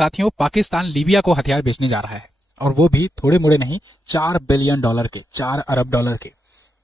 साथियों, पाकिस्तान लीबिया को हथियार बेचने जा रहा है और वो भी थोड़े मोड़े नहीं, $4 बिलियन के, 4 अरब डॉलर के।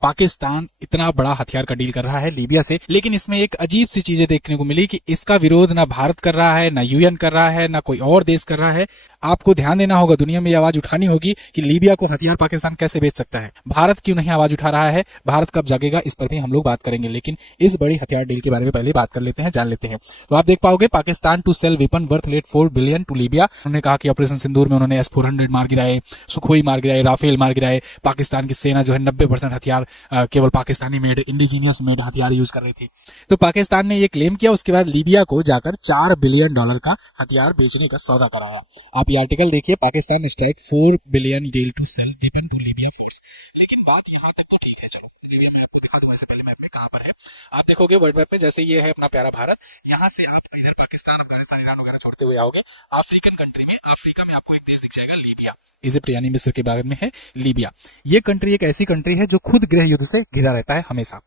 पाकिस्तान इतना बड़ा हथियार का डील कर रहा है लीबिया से, लेकिन इसमें एक अजीब सी चीजें देखने को मिली कि इसका विरोध ना भारत कर रहा है, ना यूएन कर रहा है, ना कोई और देश कर रहा है। आपको ध्यान देना होगा, दुनिया में ये आवाज उठानी होगी कि लीबिया को हथियार पाकिस्तान कैसे बेच सकता है। भारत क्यों नहीं आवाज उठा रहा है, भारत कब जागेगा, इस पर भी हम लोग बात करेंगे। लेकिन इस बड़ी हथियार डील के बारे में पहले बात कर लेते हैं, जान लेते हैं। तो आप देख पाओगे, Pakistan to sell weapon worth $4 billion to Libya. उन्होंने कहा कि ऑपरेशन सिंदूर में उन्होंने S-400 मार गिराए, सुखोई मार गिराए, राफेल मार गिराए। पाकिस्तान की सेना जो है 90% हथियार केवल पाकिस्तानी मेड, इंडिजीनियस मेड हथियार यूज कर रही थी। तो पाकिस्तान ने ये क्लेम किया, उसके बाद लीबिया को जाकर $4 बिलियन का हथियार बेचने का सौदा कराया। आप ये आर्टिकल देखिए, Pakistan strike $4 billion deal to sell weapon to Libya force. लेकिन बात यहाँ तक तो ठीक है, चलो लीबिया में आपको दिखा दूं ऐसे पहले मैप में कहाँ पर है। आप देखोगे वर्ल्ड मैप में, जैसे ये है अपना प्यारा भारत, यहाँ से आप इधर पाकिस्तान, अफगानिस्तान, ईरान वगैरह छोड़ते हुए आओगे अफ्रीकन कंट्री में। अफ्रीका में आपको एक देश दिख जाएगा लीबिया, इजिप्ट यानी मिस्र के बाद में है लीबिया। ये कंट्री एक ऐसी कंट्री है जो खुद गृह युद्ध से घिरा रहता है हमेशा,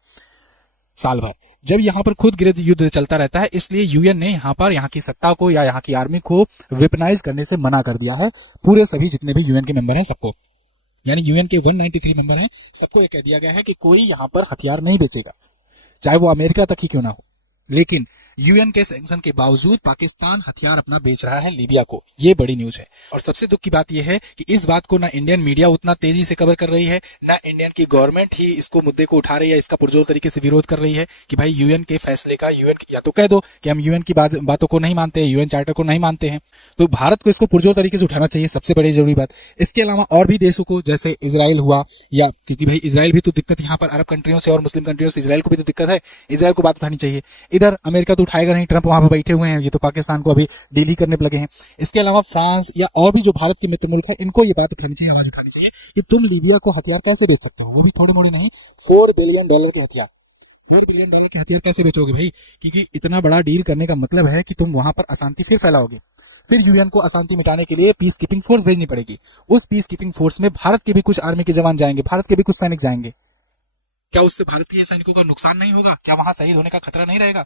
साल भर। जब यहाँ पर खुद गृह युद्ध चलता रहता है, इसलिए यूएन ने यहाँ पर यहाँ की सत्ता को या यहाँ की आर्मी को वेपनाइज करने से मना कर दिया है। पूरे सभी जितने भी यूएन के मेंबर हैं सबको, यानी यूएन के 193 मेंबर हैं, सबको ये कह दिया गया है कि कोई यहाँ पर हथियार नहीं बेचेगा, चाहे वो अमेरिका तक ही क्यों ना हो। लेकिन यूएन के सैंक्शन के बावजूद पाकिस्तान हथियार अपना बेच रहा है लीबिया को। ये बड़ी न्यूज है। और सबसे दुख की बात यह है कि इस बात को ना इंडियन मीडिया उतना तेजी से कवर कर रही है, ना इंडियन की गवर्नमेंट ही इसको मुद्दे को उठा रही है, इसका पुरजोर तरीके से विरोध कर रही है कि भाई यूएन के फैसले का, यूएन या तो कह दो कि हम यूएन की बातों को नहीं मानते, यूएन चार्टर को नहीं मानते हैं। तो भारत को इसको पुरजोर तरीके से उठाना चाहिए, सबसे बड़ी जरूरी बात। इसके अलावा और भी देशों को, जैसे इजराइल हुआ, या क्योंकि भाई इजराइल भी तो दिक्कत यहाँ पर अरब कंट्रियों से और मुस्लिम कंट्रियों से, इजराइल को भी तो दिक्कत है, इजराइल को बात उठानी चाहिए। इधर अमेरिका तो उठाएगा नहीं, ट्रंप वहां पर बैठे हुए हैं, ये तो पाकिस्तान को अभी डील ही करने पर लगे हैं। इसके अलावा फ्रांस या और भी जो भारत के मित्र मुल्क है, इनको ये बात उठानी चाहिए, आवाज उठानी चाहिए कि तुम लीबिया को हथियार कैसे बेच सकते हो, वो भी थोड़े मोड़े नहीं, $4 बिलियन के हथियार। $4 बिलियन के हथियार कैसे बेचोगे भाई? क्योंकि इतना बड़ा डील करने का मतलब है कि तुम वहां पर अशांति फिर फैलाओगे। फिर यूएन को अशांति मिटाने के लिए पीस कीपिंग फोर्स भेजनी पड़ेगी। उस पीस कीपिंग फोर्स में भारत के भी कुछ आर्मी के जवान जाएंगे, भारत के भी कुछ सैनिक जाएंगे। क्या उससे भारत के सैनिकों का नुकसान नहीं होगा? क्या वहां शहीद होने का खतरा नहीं रहेगा?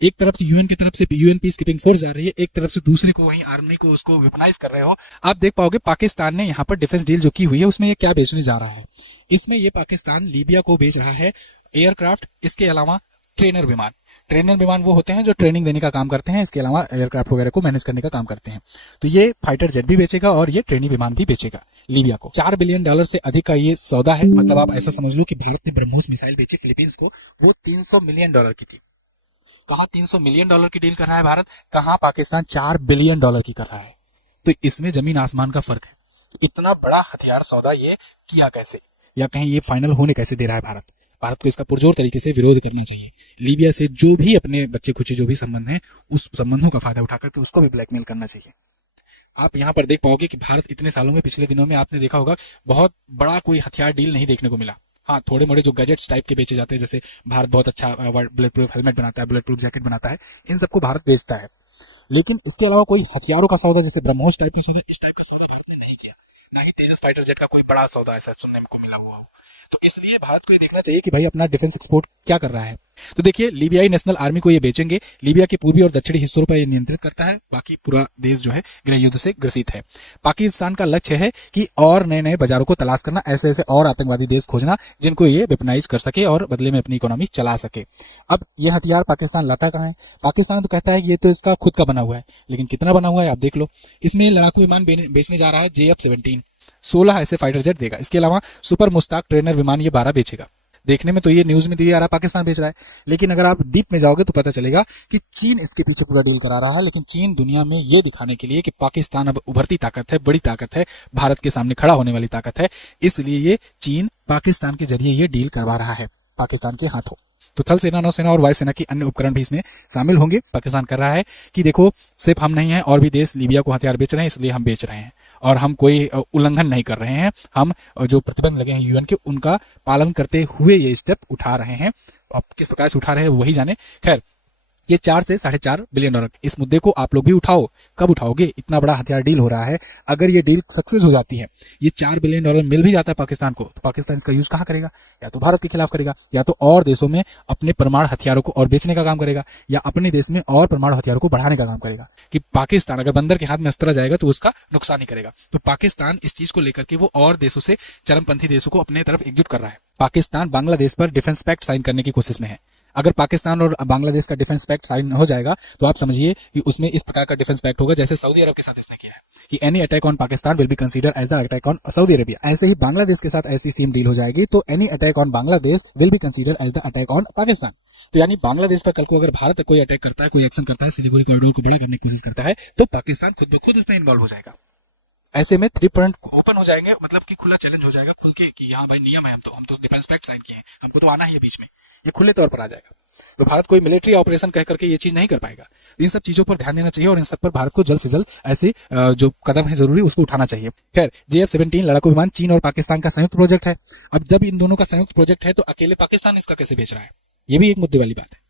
एक तरफ तो यूएन की तरफ से यूएन पीस कीपिंग फोर्स जा रही है, एक तरफ से दूसरे को वहीं आर्मी को उसको वेपनाइज कर रहे हो। आप देख पाओगे पाकिस्तान ने यहाँ पर डिफेंस डील जो की हुई है उसमें ये क्या बेचने जा रहा है। इसमें ये पाकिस्तान लीबिया को बेच रहा है एयरक्राफ्ट, इसके अलावा ट्रेनर विमान। ट्रेनर विमान वो होते हैं जो ट्रेनिंग देने का काम करते हैं, इसके अलावा एयरक्राफ्ट वगैरह को मैनेज करने का काम करते हैं। तो ये फाइटर जेट भी बेचेगा और ये ट्रेनिंग विमान भी बेचेगा लीबिया को। $4 बिलियन से अधिक का ये सौदा है। मतलब आप ऐसा समझ लो कि भारत ने ब्रह्मोस मिसाइल बेची फिलीपींस को, वो $300 मिलियन की थी। कहाँ $300 मिलियन की डील कर रहा है भारत, कहाँ पाकिस्तान $4 बिलियन की कर रहा है। तो इसमें जमीन आसमान का फर्क है। इतना बड़ा हथियार सौदा ये किया कैसे, या कहीं ये फाइनल होने कैसे दे रहा है भारत? भारत को इसका पुरजोर तरीके से विरोध करना चाहिए। लीबिया से जो भी अपने बच्चे खुचे जो भी संबंध हैं, उस संबंधों का फायदा उठा करके उसको भी ब्लैकमेल करना चाहिए। आप यहाँ पर देख पाओगे कि भारत इतने सालों में, पिछले दिनों में आपने देखा होगा, बहुत बड़ा कोई हथियार डील नहीं देखने को मिला। हाँ, थोड़े मोड़े जो गैजेट्स टाइप के बेचे जाते हैं, जैसे भारत बहुत अच्छा बुलेट प्रूफ हेलमेट बनाता है, बुलेट प्रूफ जैकेट बनाता है, इन सबको भारत बेचता है। लेकिन इसके अलावा कोई हथियारों का सौदा, जैसे ब्रह्मोस टाइप का सौदा, इस टाइप का सौदा भारत ने नहीं किया। ना ही तेजस फाइटर जेट का कोई बड़ा सौदा ऐसा सुनने को मिला हुआ हो। तो इसलिए भारत को ये देखना चाहिए कि भाई अपना डिफेंस एक्सपोर्ट क्या कर रहा है। तो देखिए, लीबियाई नेशनल आर्मी को ये बेचेंगे। लीबिया के पूर्वी और दक्षिणी हिस्सों पर ये नियंत्रित करता है, बाकी पूरा देश जो है गृह युद्ध से ग्रसित है। पाकिस्तान का लक्ष्य है कि और नए नए बाजारों को तलाश करना, ऐसे ऐसे और आतंकवादी देश खोजना जिनको ये वेपनाइज कर सके और बदले में अपनी इकोनॉमी चला सके। अब ये हथियार पाकिस्तान लाता कहाँ है? पाकिस्तान तो कहता है ये तो इसका खुद का बना हुआ है, लेकिन कितना बना हुआ है आप देख लो। इसमें लड़ाकू विमान बेचने जा रहा है JF-17, 16 ऐसे फाइटर जेट देगा। इसके अलावा सुपर मुश्ताक ट्रेनर विमान ये 12 बेचेगा। देखने में तो ये न्यूज में तो ये आ रहा पाकिस्तान बेच रहा है, लेकिन अगर आप डीप में जाओगे तो पता चलेगा कि चीन इसके पीछे पूरा डील करा रहा है। लेकिन चीन दुनिया में ये दिखाने के लिए कि पाकिस्तान अब उभरती ताकत है, बड़ी ताकत है, भारत के सामने खड़ा होने वाली ताकत है, इसलिए ये चीन पाकिस्तान के जरिए ये डील करवा रहा है पाकिस्तान के हाथों। तो थल सेना, नौसेना और वायुसेना की अन्य उपकरण भी इसमें शामिल होंगे। पाकिस्तान कर रहा है कि देखो, सिर्फ हम नहीं है, और भी देश लीबिया को हथियार बेच रहे हैं, इसलिए हम बेच रहे हैं और हम कोई उल्लंघन नहीं कर रहे हैं। हम जो प्रतिबंध लगे हैं यूएन के, उनका पालन करते हुए ये स्टेप उठा रहे हैं। अब किस प्रकार से उठा रहे हैं वही जाने। खैर, ये 4 से $4.5 बिलियन। इस मुद्दे को आप लोग भी उठाओ। कब उठाओगे? इतना बड़ा हथियार डील हो रहा है, अगर ये डील सक्सेस हो जाती है, ये $4 बिलियन मिल भी जाता है पाकिस्तान को, तो पाकिस्तान इसका यूज कहाँ करेगा? या तो भारत के खिलाफ करेगा, या तो और देशों में अपने परमाणु हथियारों को और बेचने का काम करेगा, या अपने देश में और परमाणु हथियारों को बढ़ाने का काम करेगा। कि पाकिस्तान अगर बंदर के हाथ में अस्त्र जाएगा तो उसका नुकसान ही करेगा। तो पाकिस्तान इस चीज को लेकर के वो और देशों से, चरमपंथी देशों को अपने तरफ एकजुट कर रहा है। पाकिस्तान बांग्लादेश पर डिफेंस पैक्ट साइन करने की कोशिश में है। अगर पाकिस्तान और बांग्लादेश का डिफेंस पैक्ट साइन हो जाएगा तो आप समझिए कि उसमें इस प्रकार का डिफेंस पैक्ट होगा जैसे सऊदी अरब के साथ इसने किया है कि any attack on Pakistan will be consider as the attack on Saudi Arabia. ऐसे ही बांग्लादेश के साथ ऐसी सेम डील हो जाएगी तो any attack on Bangladesh will be consider as the attack on Pakistan. तो यानी बांग्लादेश पर कल को अगर भारत कोई अटैक करता है, कोई एक्शन करता है, सिलीगुड़ी कॉरिडोर को बड़ा करने की कोशिश करता है, तो पाकिस्तान खुद ब खुद उसमें इन्वॉल्व हो जाएगा। ऐसे में 3 पॉइंट ओपन हो जाएंगे, मतलब कि खुला चैलेंज हो जाएगा खुल के कि हाँ भाई नियम है, हम तो डिफेंस पैक्ट साइन किए हैं, हमको तो आना ही है बीच में, ये खुले तौर पर आ जाएगा। तो भारत कोई मिलिट्री ऑपरेशन कह करके ये चीज नहीं कर पाएगा। इन सब चीजों पर ध्यान देना चाहिए और इन सब पर भारत को जल्द से जल्द ऐसे जो कदम है जरूरी उसको उठाना चाहिए। खैर, JF-17 लड़ाकू विमान चीन और पाकिस्तान का संयुक्त प्रोजेक्ट है। अब जब इन दोनों का संयुक्त प्रोजेक्ट है तो अकेले पाकिस्तान इसका कैसे बेच रहा है? ये भी एक मुद्दे वाली बात है।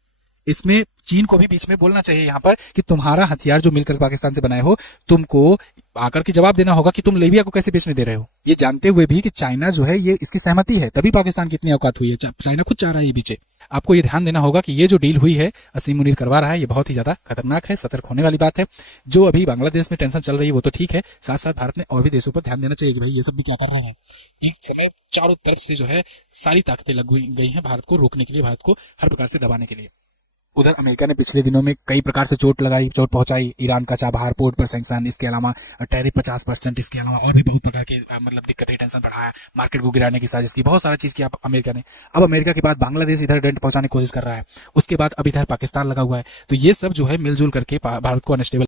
इसमें चीन को भी बीच में बोलना चाहिए यहाँ पर कि तुम्हारा हथियार जो मिलकर पाकिस्तान से बनाए हो, तुमको आकर के जवाब देना होगा कि तुम लीबिया को कैसे बेचने दे रहे हो। ये जानते हुए भी कि चाइना जो है ये इसकी सहमति है, तभी पाकिस्तान की इतनी औकात हुई है। चाइना खुद चाह रहा है ये बीचे। आपको ये ध्यान देना होगा कि ये जो डील हुई है, असीम मुनीर करवा रहा है, ये बहुत ही ज्यादा खतरनाक है, सतर्क होने वाली बात है। जो अभी बांग्लादेश में टेंशन चल रही है वो तो ठीक है, साथ साथ भारत ने और भी देशों पर ध्यान देना चाहिए कि भाई ये सब भी क्या कर रहे हैं। एक समय चारों तरफ से जो है सारी ताकतें लग गई हैं भारत को रोकने के लिए, भारत को हर प्रकार से दबाने के लिए। उधर अमेरिका ने पिछले दिनों में कई प्रकार से चोट पहुंचाई। ईरान का चाबहार पोर्ट पर सैंक्शन, इसके अलावा टैरिफ 50%, इसके अलावा और भी बहुत प्रकार के मतलब दिक्कतें, टेंशन बढ़ाया, मार्केट को गिराने की साजिश की, बहुत सारा चीज किया अमेरिका ने। अब अमेरिका के बाद बांग्लादेश इधर डेंट पहुंचाने की कोशिश कर रहा है, उसके बाद अब इधर पाकिस्तान लगा हुआ है। तो ये सब जो है मिलजुल करके भारत को अनस्टेबल